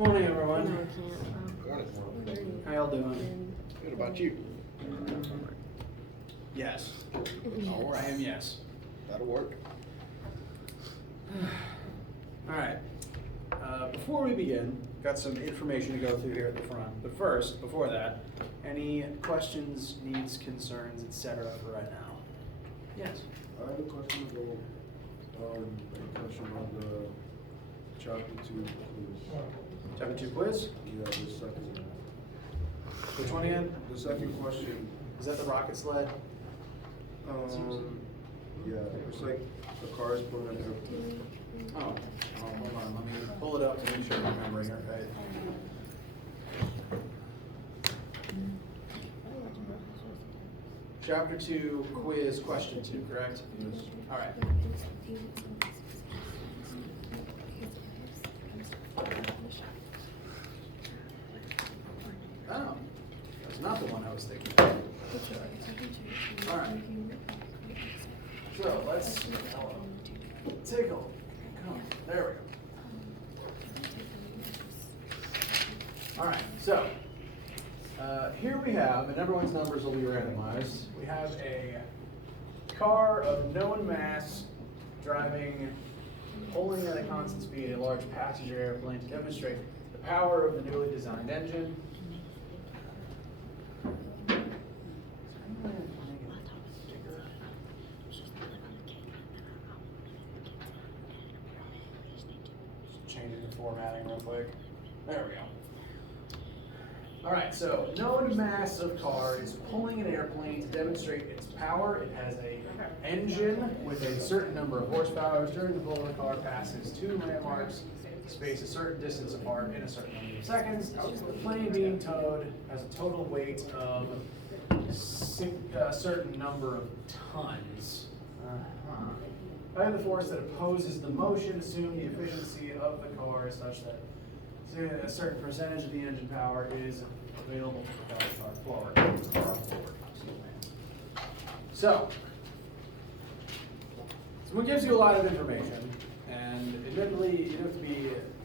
Morning, everyone. No, I can't. How y'all doing? Good about you? Yes. Oh, I am yes. That'll work. All right. Before we begin, got some information to go through here at the front. But first, before that, any questions, needs, concerns, etc. for right now? Yes. I have a question on the chapter 2 quiz. Chapter 2 quiz? Yeah, the second. Which one again? The second question. Is that the rocket sled? Yeah, it's like the car is pulling an airplane. Oh, hold on. Let me pull it up to make sure I'm remembering it right. Chapter 2 quiz question 2, correct? Yes. All right. Oh, that's not the one I was thinking of. All right. So let's take a look. Come on. There we go. All right. So here we have, and everyone's numbers will be randomized. We have a car of known mass driving, holding at a constant speed, a large passenger airplane to demonstrate the power of the newly designed engine. Changing the formatting real quick. There we go. All right, so known mass of car is pulling an airplane to demonstrate its power. It has a engine with a certain number of horsepower. During the pull, the car passes two landmarks, spaced a certain distance apart in a certain number of seconds. The plane being towed has a total weight of a certain number of tons. By the force that opposes the motion, assume the efficiency of the car is such that a certain percentage of the engine power is available to propel the car forward. So it gives you a lot of information, and admittedly,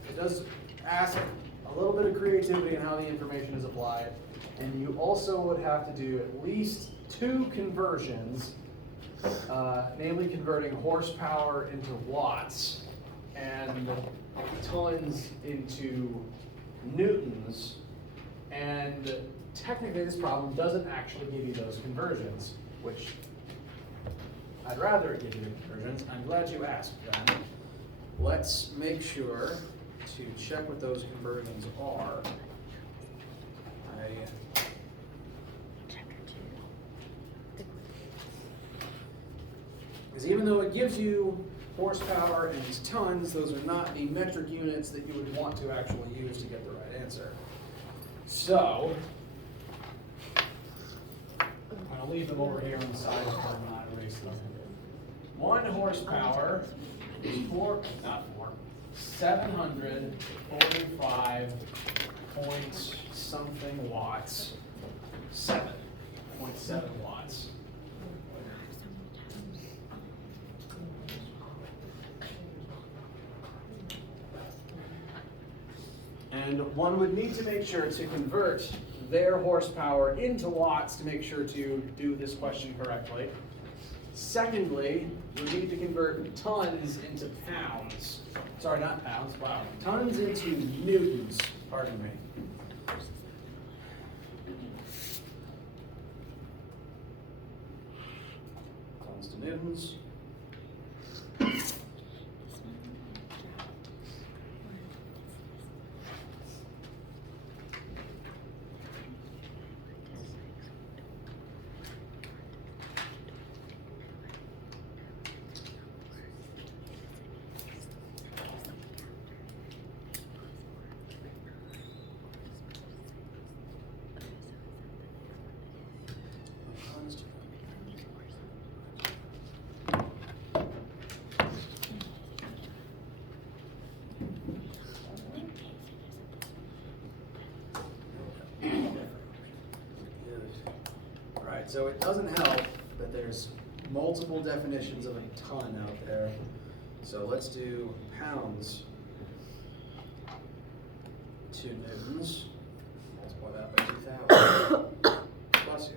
it does ask a little bit of creativity in how the information is applied, and you also would have to do at least 2 conversions, namely converting horsepower into watts and tons into newtons, and technically this problem doesn't actually give you those conversions, which I'd rather it give you the conversions. I'm glad you asked, then. Let's make sure to check what those conversions are. Because even though it gives you horsepower and tons, those are not the metric units that you would want to actually use to get the right answer. So, I'm going to leave them over here on the side so I'm not erase them. 1 horsepower is 745 point something watts. 7.7 watts. And one would need to make sure to convert their horsepower into watts to make sure to do this question correctly. Secondly, you need to convert tons into pounds. Sorry, not pounds, wow. Tons into newtons, pardon me. Tons to newtons. So it doesn't help that there's multiple definitions of a ton out there. So let's do pounds 2 newtons. Multiply that by 2,000. Bless you.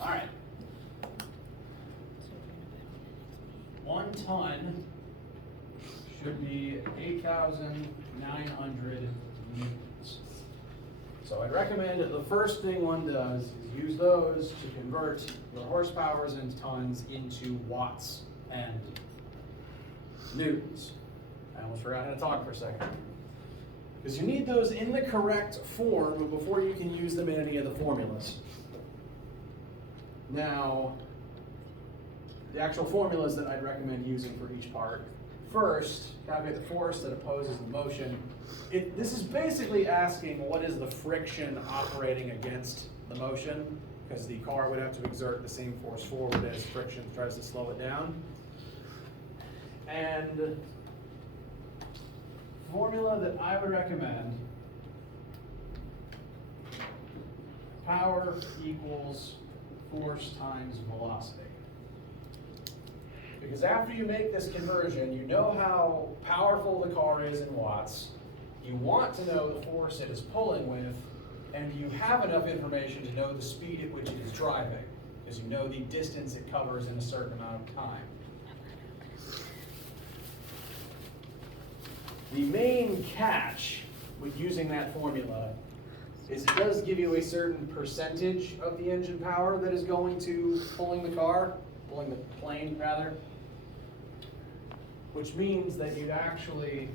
All right. 1 ton should be 8,900 newtons. So I'd recommend that the first thing one does is use those to convert your horsepowers and tons into watts and newtons. I almost forgot how to talk for a second. Because you need those in the correct form before you can use them in any of the formulas. Now, the actual formulas that I'd recommend using for each part. First, calculate the force that opposes the motion. This is basically asking what is the friction operating against the motion, because the car would have to exert the same force forward as friction tries to slow it down. And formula that I would recommend, power equals force times velocity. Because after you make this conversion, you know how powerful the car is in watts, you want to know the force it is pulling with, and you have enough information to know the speed at which it is driving, because you know the distance it covers in a certain amount of time. The main catch with using that formula is it does give you a certain percentage of the engine power that is going to pulling the plane rather, which means that you'd actually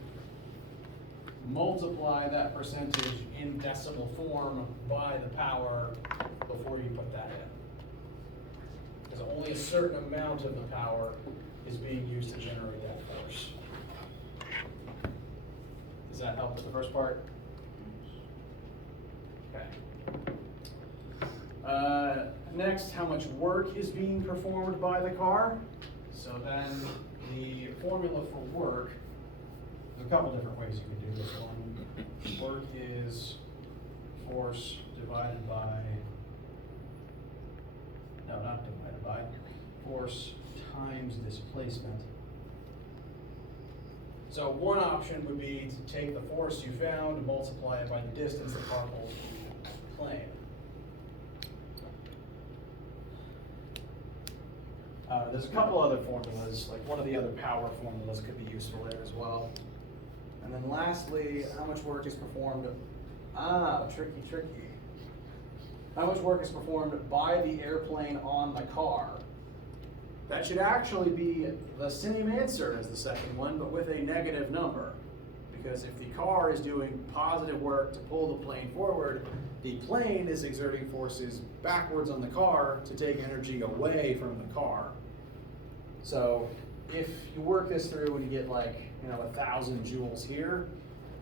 multiply that percentage in decimal form by the power before you put that in. Because only a certain amount of the power is being used to generate that force. Does that help with the first part? Okay. Next, how much work is being performed by the car? So then the formula for work, there's a couple different ways you can do this one. Work is force divided by, no, not divided by, force times displacement. So one option would be to take the force you found and multiply it by the distance the car pulls the plane. There's a couple other formulas, like one of the other power formulas could be useful there as well. And then lastly, how much work is performed, tricky. How much work is performed by the airplane on the car? That should actually be the same answer as the second one, but with a negative number. Because if the car is doing positive work to pull the plane forward, the plane is exerting forces backwards on the car to take energy away from the car. So if you work this through and you get 1,000 joules here,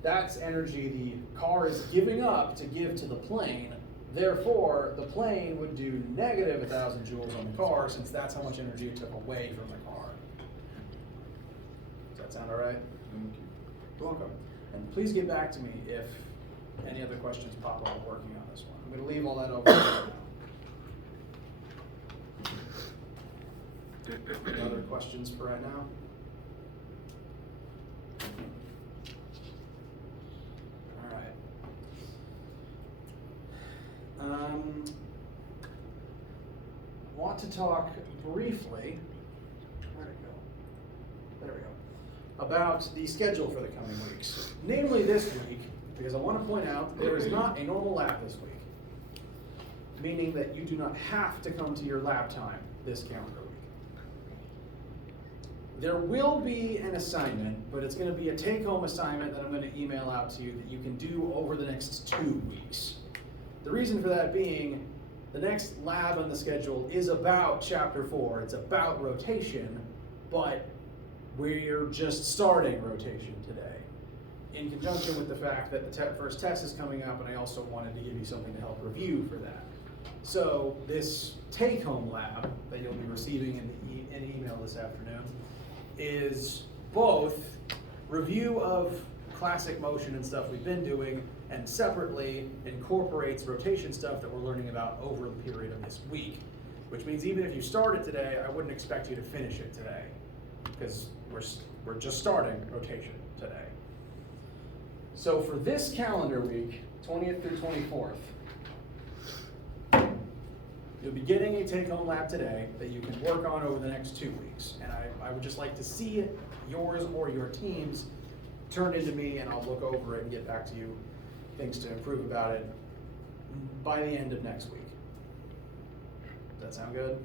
that's energy the car is giving up to give to the plane. Therefore, the plane would do negative 1,000 joules on the car, since that's how much energy it took away from the car. Does that sound all right? You're welcome. And please get back to me if any other questions pop up working on this one. I'm going to leave all that over now. Any other questions for right now? All right. Want to talk briefly, where'd it go? There we go. About the schedule for the coming weeks. Namely this week, because I want to point out there is not a normal lab this week. Meaning that you do not have to come to your lab time this calendar week. There will be an assignment, but it's going to be a take-home assignment that I'm going to email out to you that you can do over the next 2 weeks. The reason for that being, the next lab on the schedule is about Chapter 4. It's about rotation, but we're just starting rotation today. In conjunction with the fact that the first test is coming up, and I also wanted to give you something to help review for that. So this take-home lab that you'll be receiving in an email this afternoon is both review of classic motion and stuff we've been doing, and separately incorporates rotation stuff that we're learning about over the period of this week. Which means even if you start it today, I wouldn't expect you to finish it today, because we're just starting rotation today. So for this calendar week, 20th through 24th, you'll be getting a take-home lab today that you can work on over the next 2 weeks. And I would just like to see yours or your team's turned into me, and I'll look over it and get back to you, things to improve about it, by the end of next week. Does that sound good?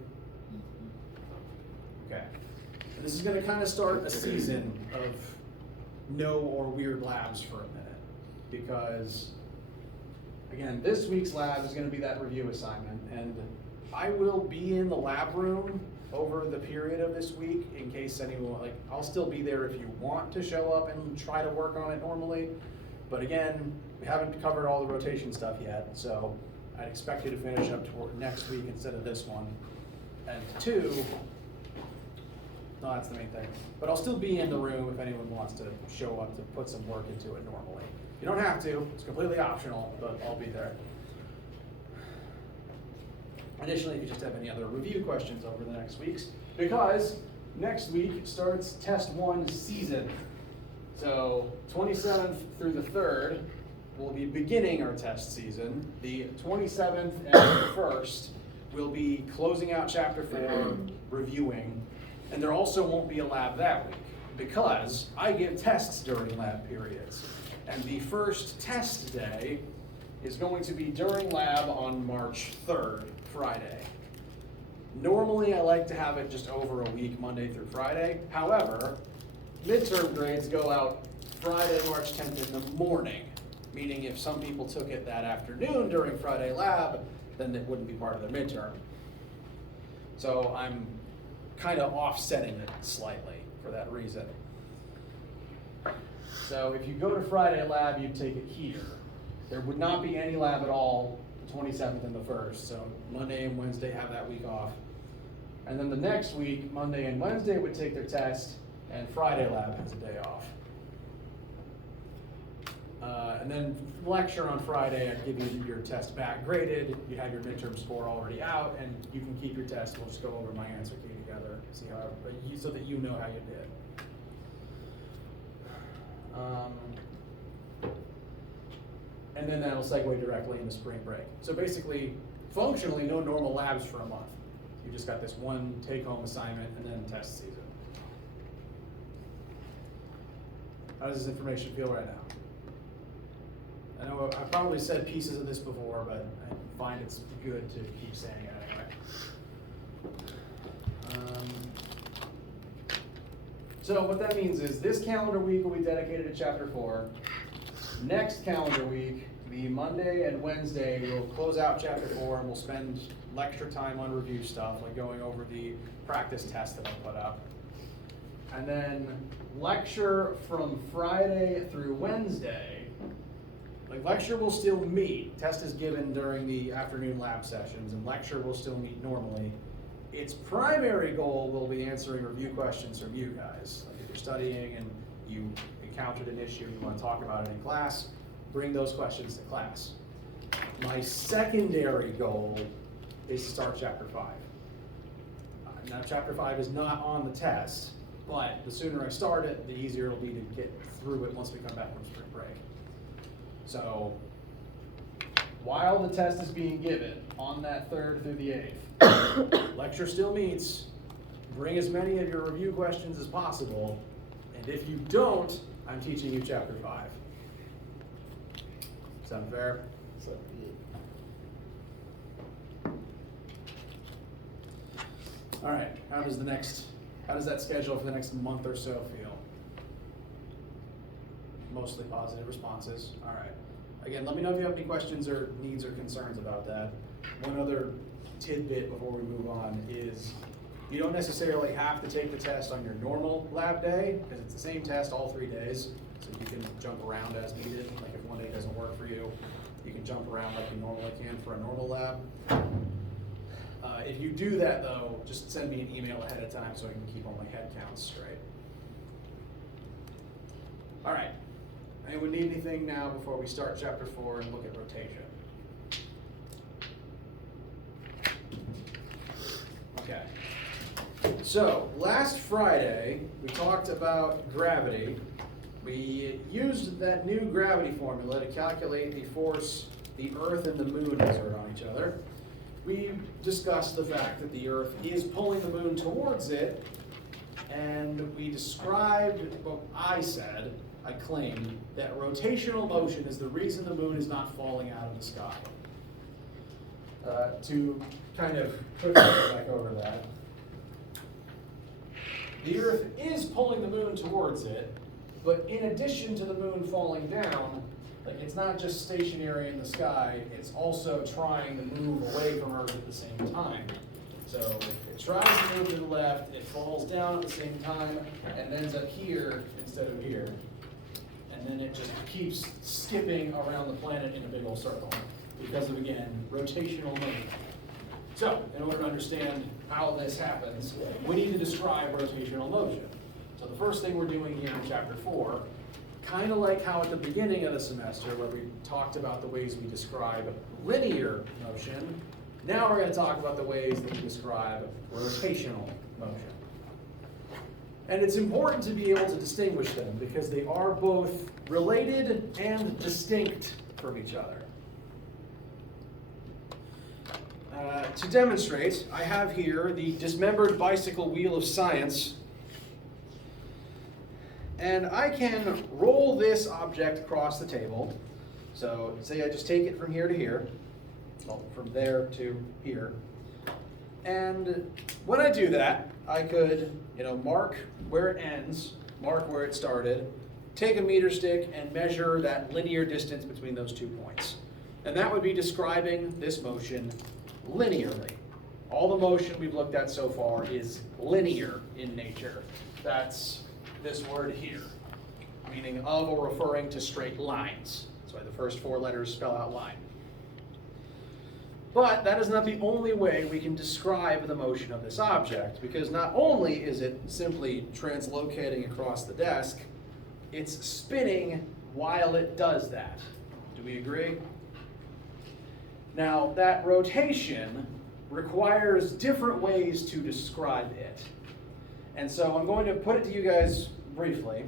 Okay. And this is going to kind of start a season of no or weird labs for a minute, because again, this week's lab is going to be that review assignment, and I will be in the lab room over the period of this week in case anyone, like, I'll still be there if you want to show up and try to work on it normally. But again, we haven't covered all the rotation stuff yet, so I'd expect you to finish up toward next week instead of this one. And 2, no, that's the main thing. But I'll still be in the room if anyone wants to show up to put some work into it normally. You don't have to, it's completely optional, but I'll be there. Additionally, if you just have any other review questions over the next weeks, because next week starts test 1 season. So 27th through the 3rd, we'll be beginning our test season. The 27th and the 1st, we'll be closing out chapter 4, reviewing, and there also won't be a lab that week, because I give tests during lab periods. And the first test day is going to be during lab on March 3rd, Friday. Normally I like to have it just over a week, Monday through Friday. However, midterm grades go out Friday, March 10th in the morning, meaning if some people took it that afternoon during Friday lab, then it wouldn't be part of their midterm. So I'm kind of offsetting it slightly for that reason. So if you go to Friday lab, you'd take it here. There would not be any lab at all the 27th and the 1st, so Monday and Wednesday have that week off. And then the next week, Monday and Wednesday would take their test, and Friday lab has a day off. And then lecture on Friday, I'd give you your test back graded, you have your midterm score already out, and you can keep your test. We'll just go over my answer key together, see how, so that you know how you did. And then that'll segue directly into spring break. So basically, functionally, no normal labs for a month. You just got this one take-home assignment and then test season. How does this information feel right now? I know I've probably said pieces of this before, but I find it's good to keep saying it anyway. So what that means is this calendar week will be dedicated to chapter 4. Next calendar week, the Monday and Wednesday, we'll close out chapter 4 and we'll spend lecture time on review stuff, like going over the practice test that I put up. And then lecture from Friday through Wednesday. Like, lecture will still meet. Test is given during the afternoon lab sessions, and lecture will still meet normally. Its primary goal will be answering review questions from you guys. Like, if you're studying and you encountered an issue, you want to talk about it in class, bring those questions to class. My secondary goal is to start chapter 5. Now, chapter 5 is not on the test, but the sooner I start it, the easier it'll be to get through it once we come back from spring break. So, while the test is being given on that 3rd through the 8th, lecture still meets. Bring as many of your review questions as possible, and if you don't, I'm teaching you chapter 5. Sound fair? So good. All right, how does that schedule for the next month or so feel? Mostly positive responses. All right. Again, let me know if you have any questions or needs or concerns about that. One other tidbit before we move on is you don't necessarily have to take the test on your normal lab day, because it's the same test all 3 days, so you can jump around as needed. Like if one day doesn't work for you, you can jump around like you normally can for a normal lab. If you do that though, just send me an email ahead of time so I can keep all my head counts straight. All right. Anyone need anything now before we start chapter 4 and look at rotation? Okay. So, last Friday, we talked about gravity. We used that new gravity formula to calculate the force the Earth and the Moon exert on each other. We discussed the fact that the Earth is pulling the Moon towards it, and we described, well, I claimed that rotational motion is the reason the Moon is not falling out of the sky. To kind of quickly go back over that, the Earth is pulling the Moon towards it, but in addition to the Moon falling down, like it's not just stationary in the sky, it's also trying to move away from Earth at the same time. So it tries to move to the left, it falls down at the same time, and ends up here instead of here. And then it just keeps skipping around the planet in a big old circle because of, again, rotational motion. So, in order to understand how this happens, we need to describe rotational motion. So the first thing we're doing here in chapter 4, kind of like how at the beginning of the semester where we talked about the ways we describe linear motion, now we're going to talk about the ways that we describe rotational motion. And it's important to be able to distinguish them because they are both related and distinct from each other. To demonstrate, I have here the dismembered bicycle wheel of science. And I can roll this object across the table. So say I just take it from here to here, well, from there to here. And when I do that, I could, mark where it ends, mark where it started, take a meter stick and measure that linear distance between those 2 points. And that would be describing this motion linearly. All the motion we've looked at so far is linear in nature. That's this word here, meaning of or referring to straight lines. That's why the first 4 letters spell out line. But that is not the only way we can describe the motion of this object, because not only is it simply translocating across the desk, it's spinning while it does that. Do we agree? Now, that rotation requires different ways to describe it. And so I'm going to put it to you guys briefly.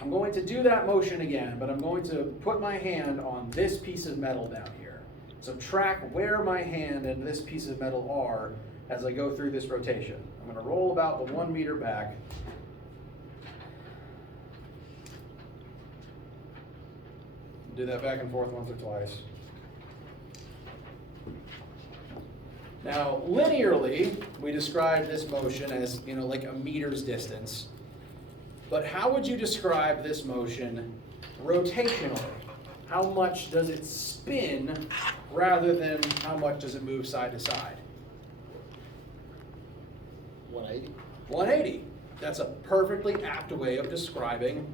I'm going to do that motion again, but I'm going to put my hand on this piece of metal down here. So track where my hand and this piece of metal are as I go through this rotation. I'm going to roll about the 1 meter back. Do that back and forth once or twice. Now, linearly, we describe this motion as, like a meter's distance. But how would you describe this motion rotationally? How much does it spin rather than how much does it move side to side? 180. 180. That's a perfectly apt way of describing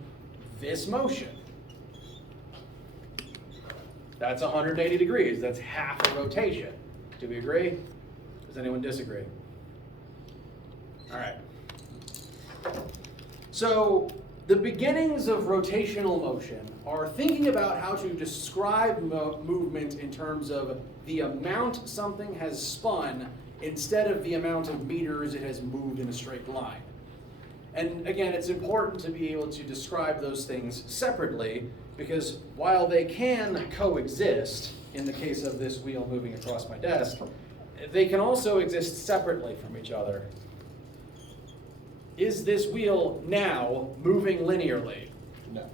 this motion. That's 180 degrees. That's half a rotation. Do we agree? Does anyone disagree? All right. So the beginnings of rotational motion are thinking about how to describe movement in terms of the amount something has spun instead of the amount of meters it has moved in a straight line. And again, it's important to be able to describe those things separately because while they can coexist, in the case of this wheel moving across my desk, they can also exist separately from each other. Is this wheel now moving linearly? No.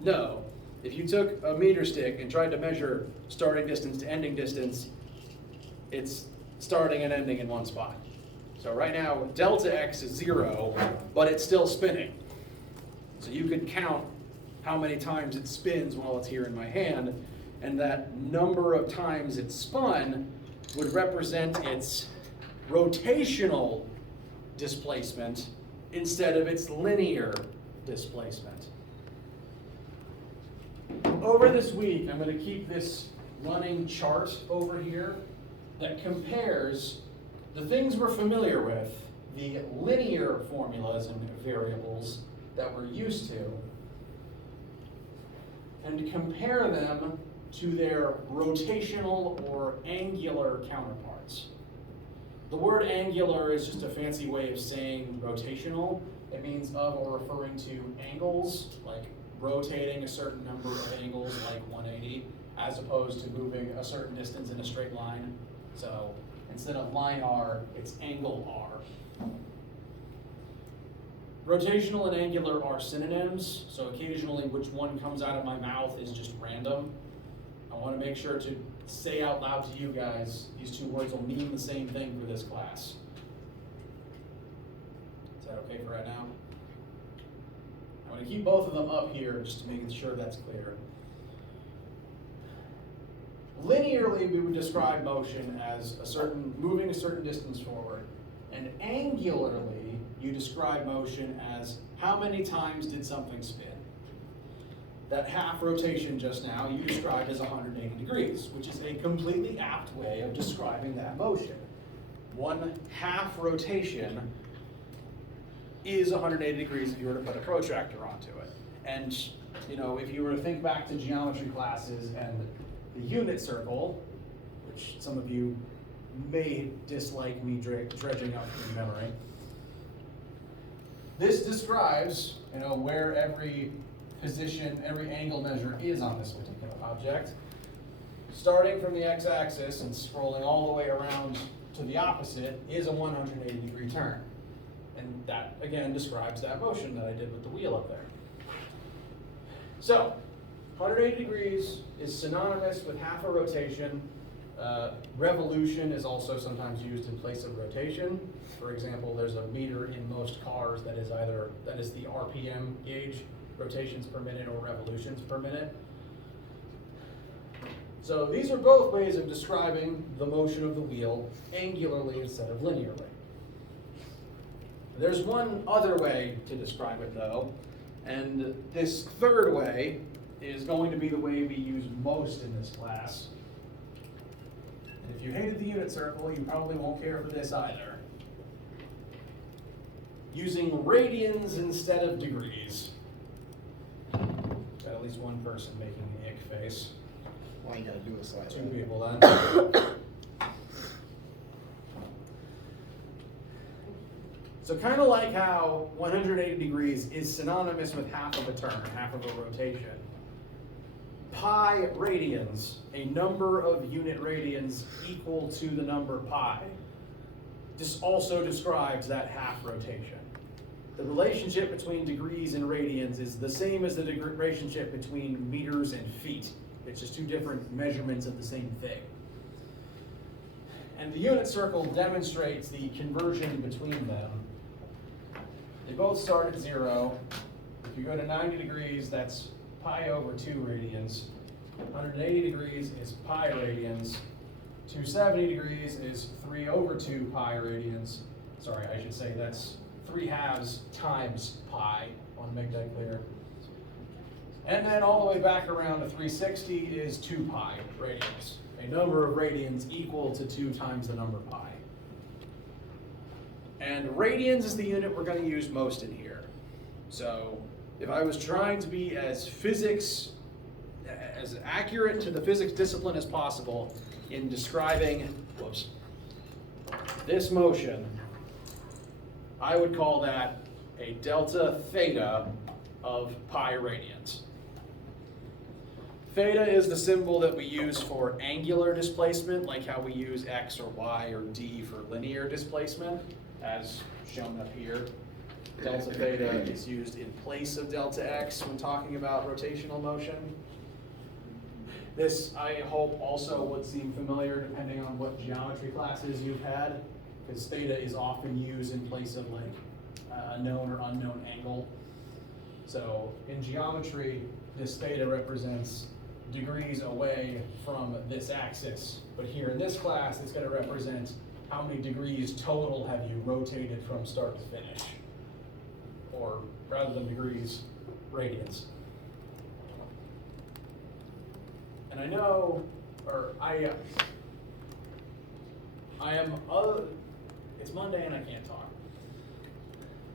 No. If you took a meter stick and tried to measure starting distance to ending distance, it's starting and ending in one spot. So right now, delta x is 0, but it's still spinning. So you could count how many times it spins while it's here in my hand, and that number of times it's spun would represent its rotational displacement instead of its linear displacement. Over this week, I'm going to keep this running chart over here that compares the things we're familiar with, the linear formulas and variables that we're used to, and compare them to their rotational or angular counterparts. The word angular is just a fancy way of saying rotational. It means of or referring to angles, like rotating a certain number of angles, like 180, as opposed to moving a certain distance in a straight line. So instead of line R, it's angle R. Rotational and angular are synonyms, so occasionally which one comes out of my mouth is just random. I want to make sure to say out loud to you guys, these two words will mean the same thing for this class. Is that okay for right now? I'm going to keep both of them up here just to make sure that's clear. Linearly, we would describe motion as moving a certain distance forward, and angularly, you describe motion as how many times did something spin. That half rotation just now you described as 180 degrees, which is a completely apt way of describing that motion. One half rotation is 180 degrees if you were to put a protractor onto it. And if you were to think back to geometry classes and the unit circle, which some of you may dislike me dredging up from memory, this describes where every position, every angle measure is on this particular object. Starting from the x-axis and scrolling all the way around to the opposite is a 180 degree turn. And that, again, describes that motion that I did with the wheel up there. So, 180 degrees is synonymous with half a rotation. Revolution is also sometimes used in place of rotation. For example, there's a meter in most cars that is the RPM gauge, rotations per minute or revolutions per minute. So these are both ways of describing the motion of the wheel angularly instead of linearly. There's one other way to describe it though, and this third way is going to be the way we use most in this class. And if you hated the unit circle, you probably won't care for this either. Using radians instead of degrees. Got at least one person making the ick face. Why you gotta do a slide? Two people then. So kind of like how 180 degrees is synonymous with half of a turn, half of a rotation. Pi radians, a number of unit radians equal to the number pi. This also describes that half rotation. The relationship between degrees and radians is the same as the relationship between meters and feet. It's just two different measurements of the same thing. And the unit circle demonstrates the conversion between them. They both start at 0. If you go to 90 degrees, that's pi over 2 radians. 180 degrees is pi radians. 270 degrees is 3 over 2 pi radians. Sorry, I should say that's 3/2 times pi. I want to make that clear. And then all the way back around to 360 is 2 pi radians. A number of radians equal to 2 times the number pi. And radians is the unit we're going to use most in here. So if I was trying to be as accurate to the physics discipline as possible in describing, this motion, I would call that a delta theta of pi radians. Theta is the symbol that we use for angular displacement, like how we use x or y or d for linear displacement, as shown up here. Delta theta is used in place of delta x when talking about rotational motion. This, I hope, also would seem familiar depending on what geometry classes you've had, because theta is often used in place of like a known or unknown angle. So in geometry, this theta represents degrees away from this axis. But here in this class, it's going to represent how many degrees total have you rotated from start to finish. Or rather than degrees, radians. And I know, it's Monday and I can't talk.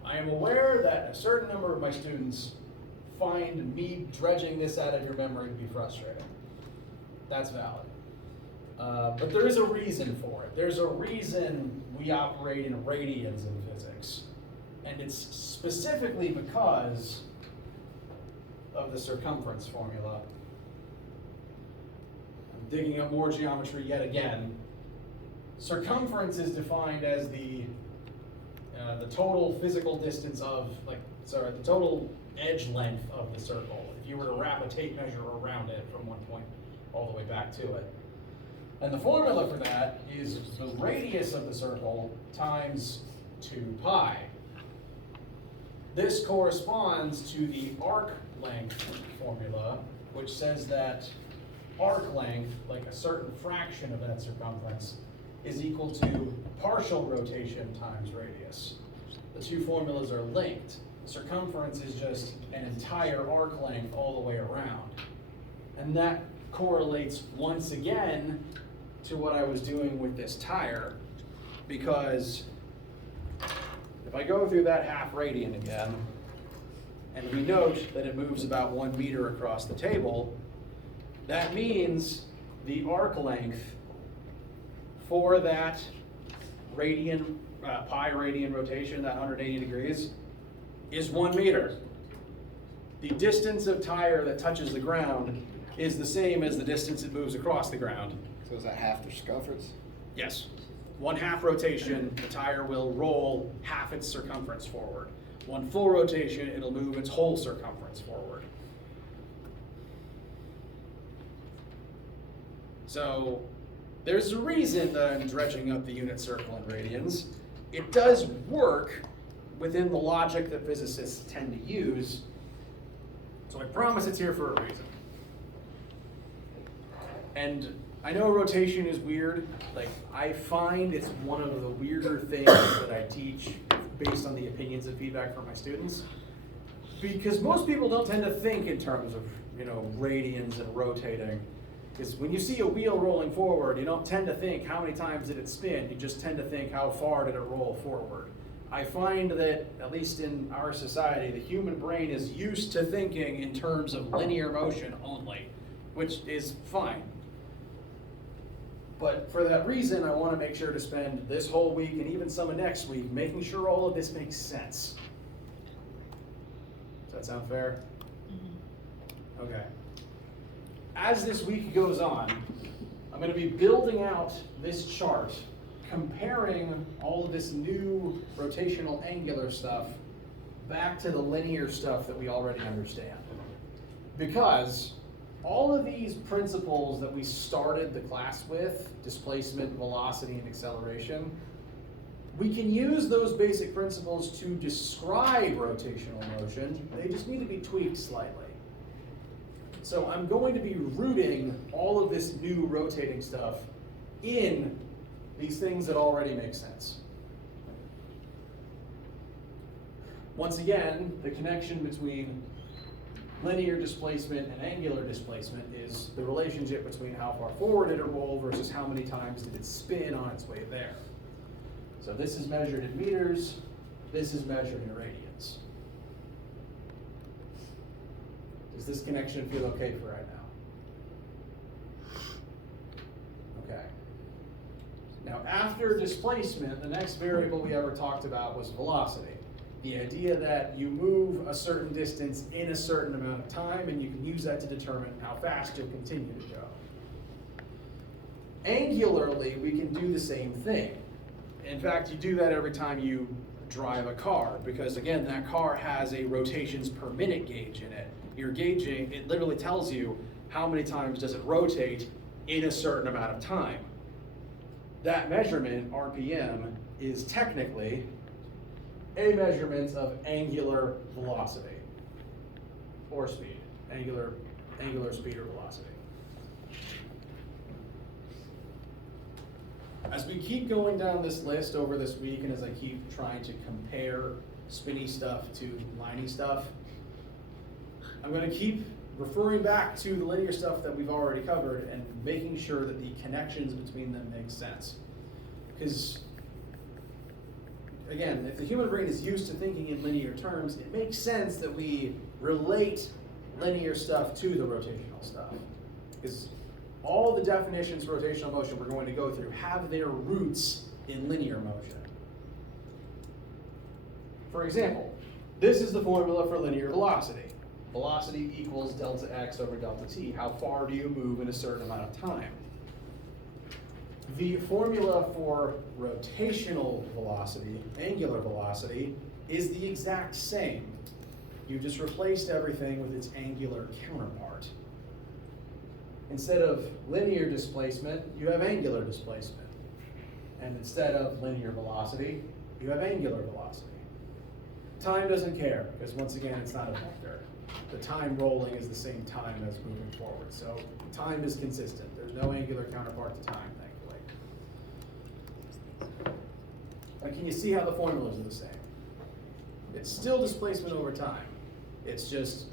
I am aware that a certain number of my students find me dredging this out of your memory to be frustrating. That's valid. But there is a reason for it. There's a reason we operate in radians in physics. And it's specifically because of the circumference formula. I'm digging up more geometry yet again. Circumference is defined as the total physical distance of, the total edge length of the circle. If you were to wrap a tape measure around it from one point all the way back to it. And the formula for that is the radius of the circle times 2 pi. This corresponds to the arc length formula, which says that arc length, like a certain fraction of that circumference, is equal to partial rotation times radius. The two formulas are linked. Circumference is just an entire arc length all the way around. And that correlates once again to what I was doing with this tire, because if I go through that half radian again, and we note that it moves about 1 meter across the table, that means the arc length for that radian, pi radian rotation, that 180 degrees, is 1 meter. The distance of tire that touches the ground is the same as the distance it moves across the ground. So is that half the circumference? Yes. 1/2 rotation, the tire will roll half its circumference forward. 1 full rotation, it'll move its whole circumference forward. So there's a reason that I'm dredging up the unit circle in radians. It does work within the logic that physicists tend to use. So I promise it's here for a reason. And I know rotation is weird. Like, I find it's one of the weirder things that I teach based on the opinions and feedback from my students. Because most people don't tend to think in terms of, radians and rotating. Because when you see a wheel rolling forward, you don't tend to think how many times did it spin, you just tend to think how far did it roll forward. I find that, at least in our society, the human brain is used to thinking in terms of linear motion only, which is fine. But for that reason, I want to make sure to spend this whole week and even some of next week making sure all of this makes sense. Does that sound fair? Mm-hmm. Okay. As this week goes on, I'm going to be building out this chart, comparing all of this new rotational angular stuff back to the linear stuff that we already understand. Because all of these principles that we started the class with, displacement, velocity, and acceleration, we can use those basic principles to describe rotational motion. They just need to be tweaked slightly. So I'm going to be rooting all of this new rotating stuff in these things that already make sense. Once again, the connection between linear displacement and angular displacement is the relationship between how far forward did it roll versus how many times did it spin on its way there. So this is measured in meters, this is measured in radians. Does this connection feel okay for right now? Okay. Now after displacement, the next variable we ever talked about was velocity. The idea that you move a certain distance in a certain amount of time, and you can use that to determine how fast you'll continue to go. Angularly, we can do the same thing. In fact, you do that every time you drive a car, because again, that car has a rotations per minute gauge in it. You're gauging, it literally tells you how many times does it rotate in a certain amount of time. That measurement, RPM, is technically a measurement of angular velocity or speed, angular speed or velocity. As we keep going down this list over this week, and as I keep trying to compare spinny stuff to liney stuff, I'm going to keep referring back to the linear stuff that we've already covered and making sure that the connections between them make sense. Because again, if the human brain is used to thinking in linear terms, it makes sense that we relate linear stuff to the rotational stuff. Because all the definitions for rotational motion we're going to go through have their roots in linear motion. For example, this is the formula for linear velocity. Velocity equals delta x over delta t. How far do you move in a certain amount of time? The formula for rotational velocity, angular velocity, is the exact same. You just replaced everything with its angular counterpart. Instead of linear displacement, you have angular displacement. And instead of linear velocity, you have angular velocity. Time doesn't care, because once again, it's not a vector. The time rolling is the same time as moving forward. So time is consistent. There's no angular counterpart to time, thankfully. But can you see how the formulas are the same? It's still displacement over time. It's just,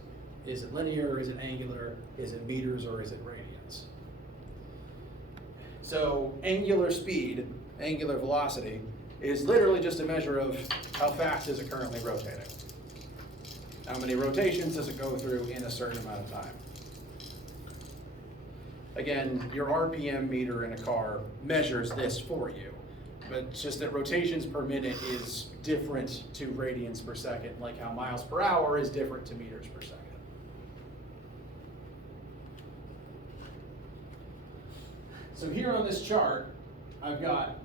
is it linear, is it angular, is it meters, or is it radians? So angular speed, angular velocity, is literally just a measure of how fast is it currently rotating. How many rotations does it go through in a certain amount of time? Again, your RPM meter in a car measures this for you, but it's just that rotations per minute is different to radians per second, like how miles per hour is different to meters per second. So here on this chart, I've got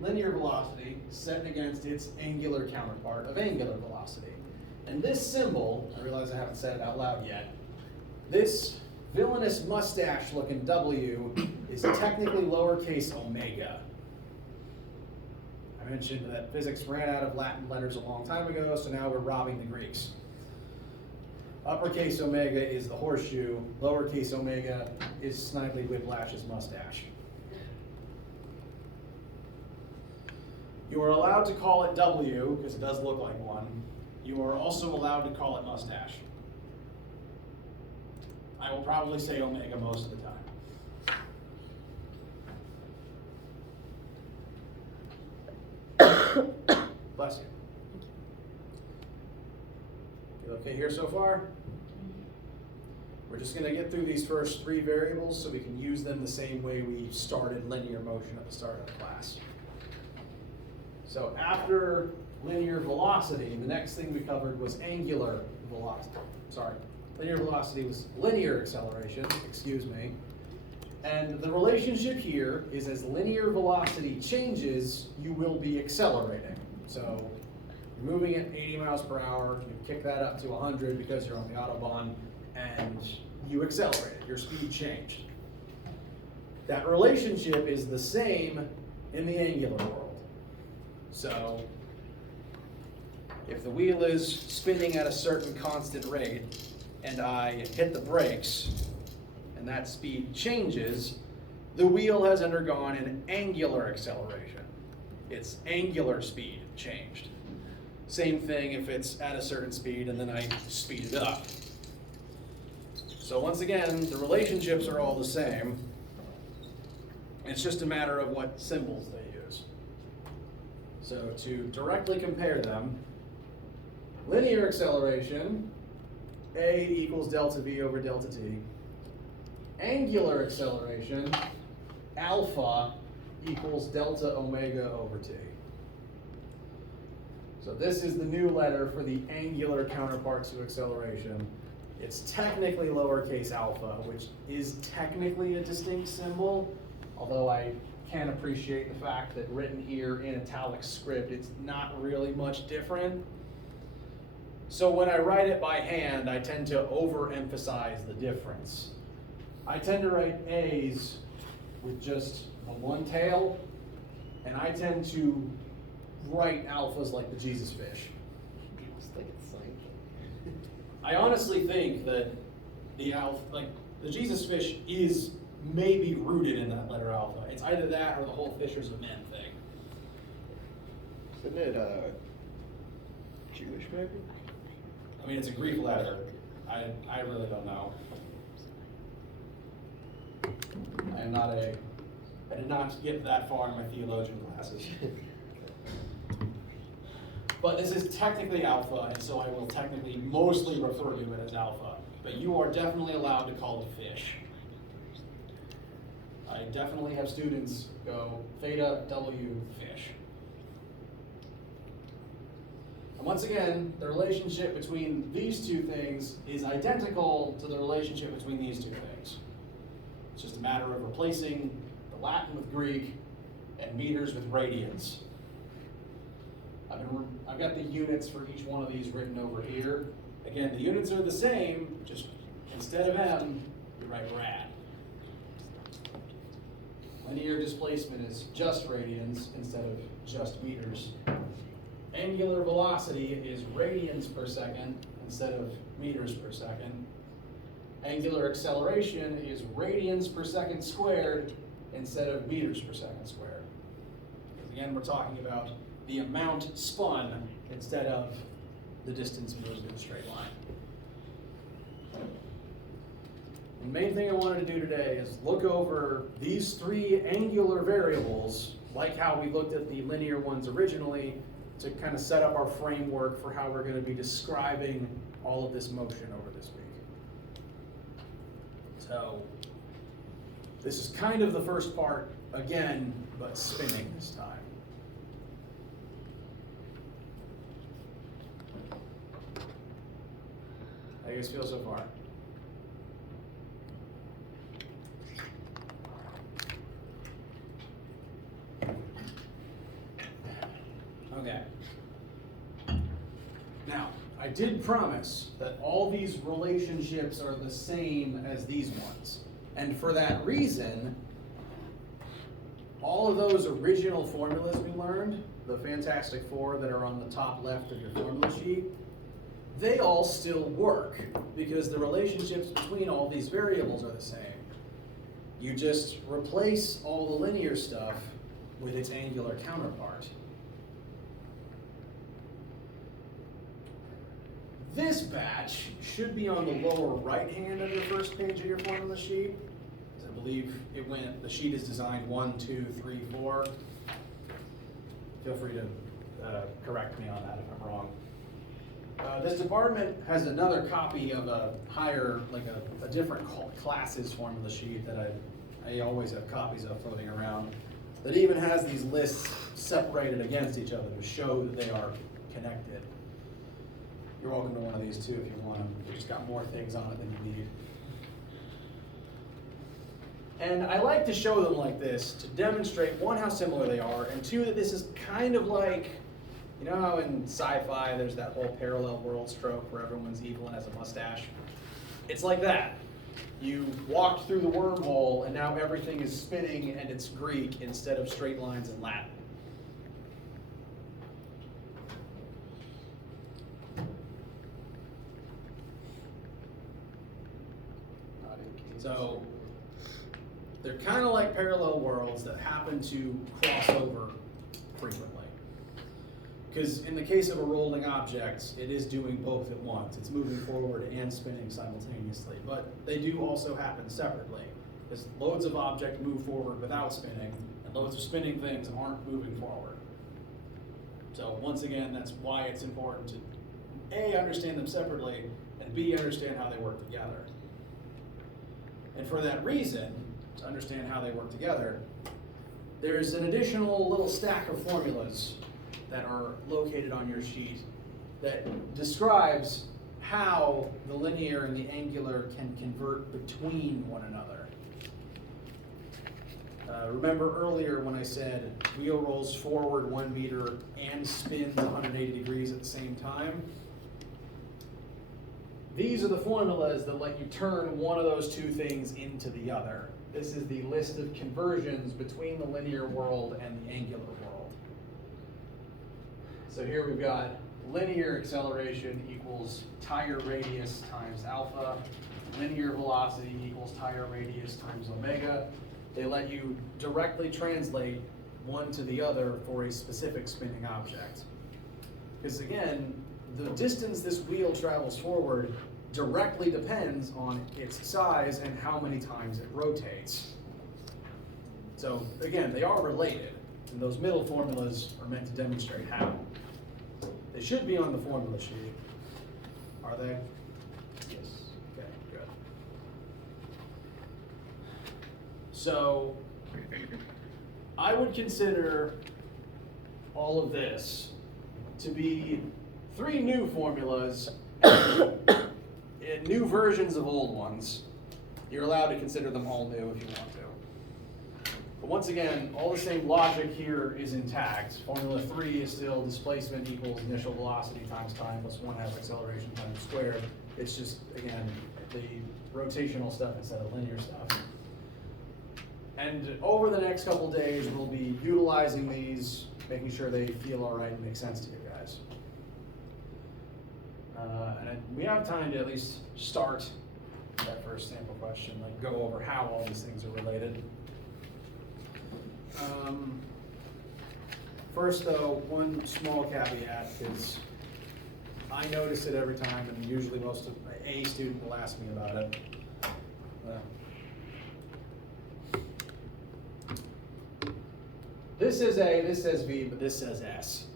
linear velocity set against its angular counterpart of angular velocity. And this symbol, I realize I haven't said it out loud yet, this villainous mustache looking W is technically lowercase omega. I mentioned that physics ran out of Latin letters a long time ago, so now we're robbing the Greeks. Uppercase omega is the horseshoe, lowercase omega is Snidely Whiplash's mustache. You are allowed to call it W, because it does look like one. You are also allowed to call it mustache. I will probably say omega most of the time. Bless you. You okay here so far? We're just going to get through these first three variables so we can use them the same way we started linear motion at the start of the class. So after linear velocity, the next thing we covered was angular velocity. Sorry, linear velocity was linear acceleration, excuse me. And the relationship here is as linear velocity changes, you will be accelerating. So you're moving at 80 miles per hour, you kick that up to 100 because you're on the Autobahn, and you accelerated, your speed changed. That relationship is the same in the angular world. So if the wheel is spinning at a certain constant rate and I hit the brakes and that speed changes, the wheel has undergone an angular acceleration. Its angular speed changed. Same thing if it's at a certain speed and then I speed it up. So once again, the relationships are all the same. It's just a matter of what symbols they use. So to directly compare them, linear acceleration, A equals delta V over delta T. Angular acceleration, alpha equals delta omega over T. So this is the new letter for the angular counterpart to acceleration. It's technically lowercase alpha, which is technically a distinct symbol, although I can appreciate the fact that written here in italic script, it's not really much different. So when I write it by hand, I tend to overemphasize the difference. I tend to write A's with just a one tail, and I tend to write alphas like the Jesus fish. I honestly think that the Jesus fish is maybe rooted in that letter alpha. It's either that or the whole fishers of men thing. Isn't it Jewish maybe? I mean, it's a Greek letter. I really don't know. I did not get that far in my theologian classes. But this is technically alpha, and so I will technically mostly refer to it as alpha. But you are definitely allowed to call it fish. I definitely have students go theta W fish. And once again, the relationship between these two things is identical to the relationship between these two things. It's just a matter of replacing the Latin with Greek and meters with radians. I've got the units for each one of these written over here. Again, the units are the same, just instead of M, you write rad. Linear displacement is just radians instead of just meters. Angular velocity is radians per second instead of meters per second. Angular acceleration is radians per second squared instead of meters per second squared. Because again, we're talking about the amount spun instead of the distance moved in a straight line. The main thing I wanted to do today is look over these three angular variables, like how we looked at the linear ones originally, to kind of set up our framework for how we're going to be describing all of this motion over this week. So this is kind of the first part again, but spinning this time. How do you guys feel so far? Okay. Now, I did promise that all these relationships are the same as these ones. And for that reason, all of those original formulas we learned, the Fantastic Four that are on the top left of your formula sheet, they all still work because the relationships between all these variables are the same. You just replace all the linear stuff with its angular counterpart. This batch should be on the lower right hand of your first page of your formula sheet. I believe the sheet is designed 1, 2, 3, 4. Feel free to correct me on that if I'm wrong. This department has another copy of a higher, like a different classes formula sheet that I always have copies of floating around, that even has these lists separated against each other to show that they are connected. You're welcome to one of these too if you want them. They've just got more things on it than you need. And I like to show them like this to demonstrate, one, how similar they are, and two, that this is kind of like, you know how in sci-fi there's that whole parallel world trope where everyone's evil and has a mustache? It's like that. You walked through the wormhole and now everything is spinning and it's Greek instead of straight lines in Latin. So they're kind of like parallel worlds that happen to cross over frequently. Because in the case of a rolling object, it is doing both at once. It's moving forward and spinning simultaneously. But they do also happen separately. Because loads of objects move forward without spinning, and loads of spinning things aren't moving forward. So once again, that's why it's important to A, understand them separately, and B, understand how they work together. And for that reason, to understand how they work together, there's an additional little stack of formulas that are located on your sheet that describes how the linear and the angular can convert between one another. Remember earlier when I said wheel rolls forward 1 meter and spins 180 degrees at the same time? These are the formulas that let you turn one of those two things into the other. This is the list of conversions between the linear world and the angular world. So here we've got linear acceleration equals tire radius times alpha. Linear velocity equals tire radius times omega. They let you directly translate one to the other for a specific spinning object. Because again, the distance this wheel travels forward directly depends on its size and how many times it rotates. So again, they are related, and those middle formulas are meant to demonstrate how. They should be on the formula sheet. Are they? Yes. Okay, good. So, I would consider all of this to be 3 new formulas and new versions of old ones. You're allowed to consider them all new if you want to. But once again, all the same logic here is intact. Formula 3 is still displacement equals initial velocity times time plus 1/2 acceleration times squared. It's just, again, the rotational stuff instead of linear stuff. And over the next couple days, we'll be utilizing these, making sure they feel all right and make sense to you guys. And we have time to at least start that first sample question, like go over how all these things are related. First though, one small caveat, because I notice it every time, and usually most of a student will ask me about it. This says V, but this says S.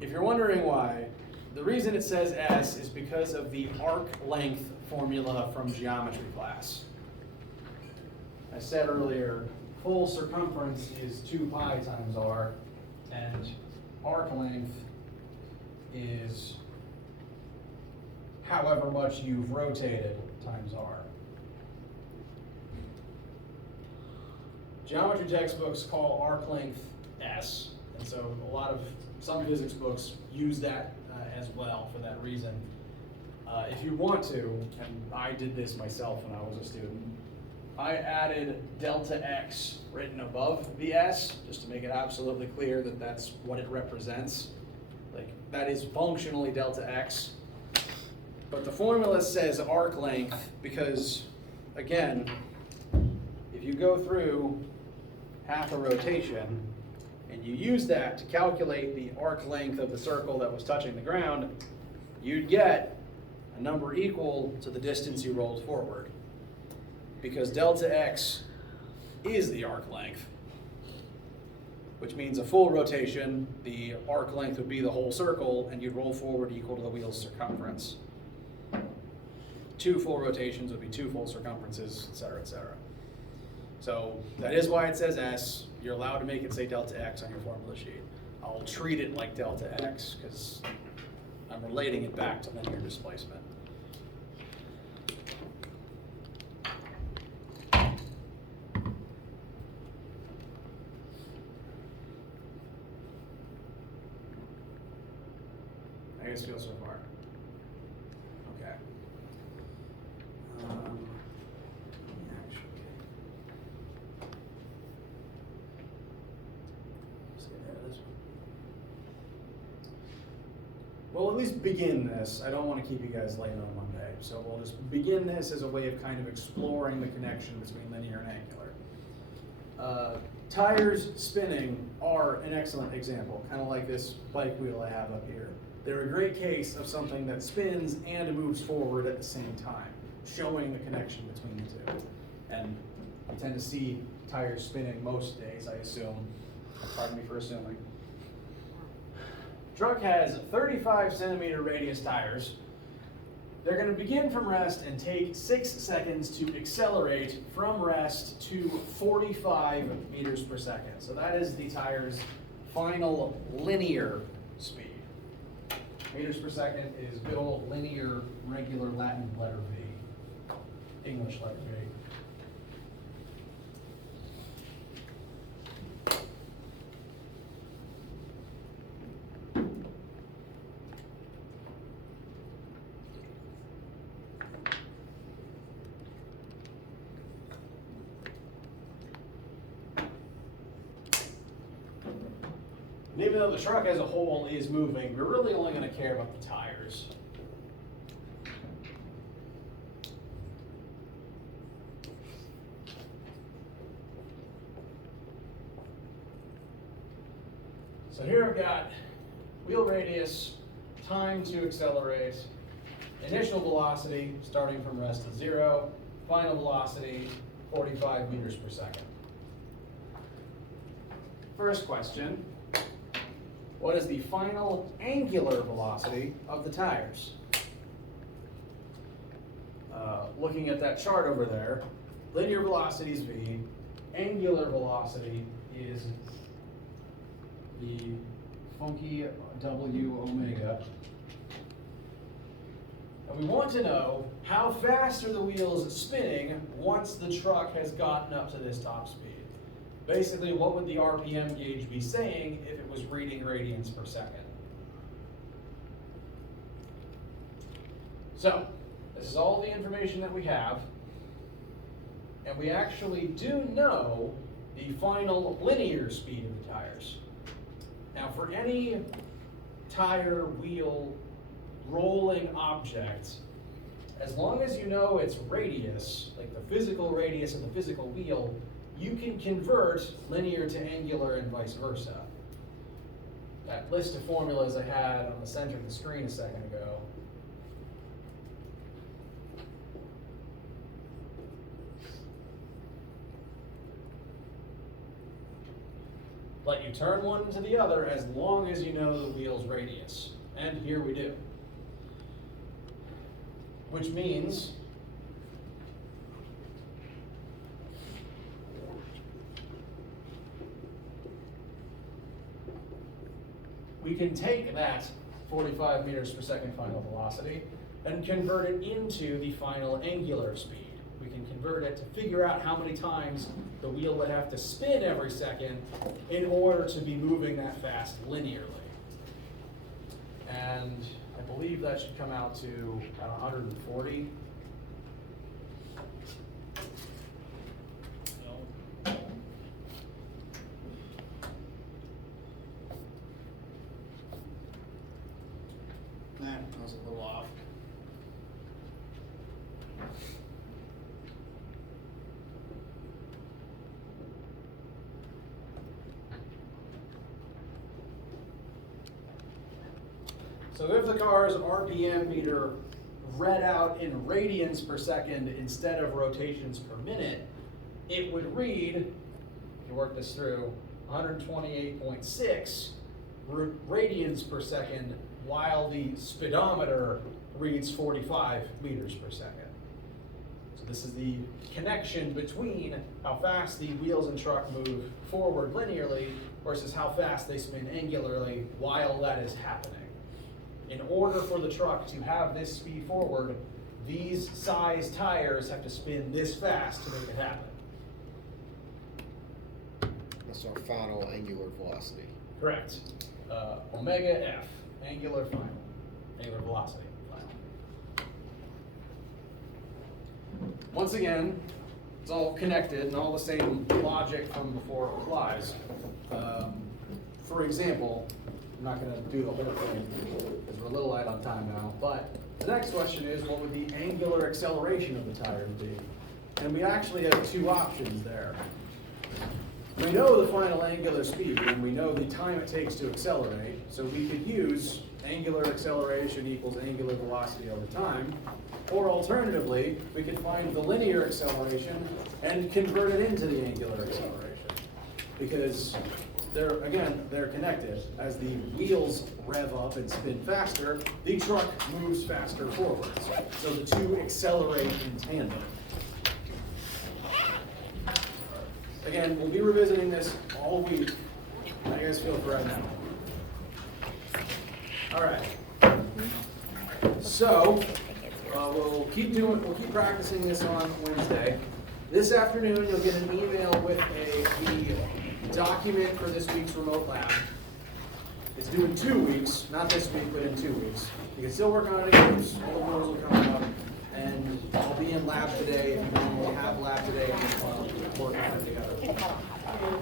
If you're wondering why, the reason it says S is because of the arc length formula from geometry class. I said earlier, full circumference is 2 pi times r, and arc length is however much you've rotated times r. Geometry textbooks call arc length S, and so some physics books use that as well for that reason. If you want to, and I did this myself when I was a student, I added delta x written above the S, just to make it absolutely clear that that's what it represents. Like, that is functionally delta x. But the formula says arc length because, again, if you go through half a rotation and you use that to calculate the arc length of the circle that was touching the ground, you'd get a number equal to the distance you rolled forward. Because delta x is the arc length, which means a full rotation, the arc length would be the whole circle, and you'd roll forward equal to the wheel's circumference. 2 full rotations would be 2 full circumferences, et cetera, et cetera. So that is why it says S. You're allowed to make it say delta x on your formula sheet. I'll treat it like delta x because I'm relating it back to linear displacement. I guess feel so far. Okay. We'll at least begin this. I don't want to keep you guys late on Monday, so we'll just begin this as a way of kind of exploring the connection between linear and angular. Tires spinning are an excellent example, kind of like this bike wheel I have up here. They're a great case of something that spins and moves forward at the same time, showing the connection between the two. And I tend to see tires spinning most days, I assume. Pardon me for assuming. Truck has 35 centimeter radius tires. They're going to begin from rest and take 6 seconds to accelerate from rest to 45 meters per second. So that is the tire's final linear speed. Meters per second is good old linear, regular Latin letter V, English letter V. And even though the truck as a whole is moving, we're really only going to care about the tires. So here I've got wheel radius, time to accelerate, initial velocity starting from rest at 0, final velocity 45 meters per second. First question. what is the final angular velocity of the tires? Looking at that chart over there, linear velocity is v, angular velocity is the funky w omega. And we want to know how fast are the wheels spinning once the truck has gotten up to this top speed. Basically, what would the RPM gauge be saying if it was reading radians per second? So, this is all the information that we have. And we actually do know the final linear speed of the tires. Now, for any tire, wheel, rolling object, as long as you know its radius, like the physical radius of the physical wheel, you can convert linear to angular and vice versa. That list of formulas I had on the center of the screen a second ago. Let you turn one to the other as long as you know the wheel's radius. And here we do. Which means we can take that 45 meters per second final velocity and convert it into the final angular speed. We can convert it to figure out how many times the wheel would have to spin every second in order to be moving that fast linearly. And I believe that should come out to about 140. That was a little off. So if the car's RPM meter read out in radians per second instead of rotations per minute, it would read, if you work this through, 128.6 radians per second, while the speedometer reads 45 meters per second. So this is the connection between how fast the wheels and truck move forward linearly versus how fast they spin angularly while that is happening. In order for the truck to have this speed forward, these size tires have to spin this fast to make it happen. That's our final angular velocity. Correct. Omega F, angular final, angular velocity final. Once again, it's all connected and all the same logic from before applies. For example, I'm not going to do the whole thing because we're a little light on time now, but the next question is, what would the angular acceleration of the tire be? And we actually have two options there. We know the final angular speed and we know the time it takes to accelerate, so we could use angular acceleration equals angular velocity over time, or alternatively, we could find the linear acceleration and convert it into the angular acceleration. Because they're connected. As the wheels rev up and spin faster, the truck moves faster forwards. So the two accelerate in tandem. Again, we'll be revisiting this all week. How you guys feel for right now? All right. So we'll keep practicing this on Wednesday. This afternoon, you'll get an email with the document for this week's remote lab. It's due in 2 weeks, not this week, but in 2 weeks. You can still work on it in groups. All the rules will come up, and I'll be in lab today. If you normally have lab today, we'll work on it together.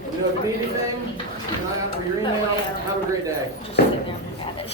If you need anything, keep an eye out for your email. Have a great day. Just sit down and have it.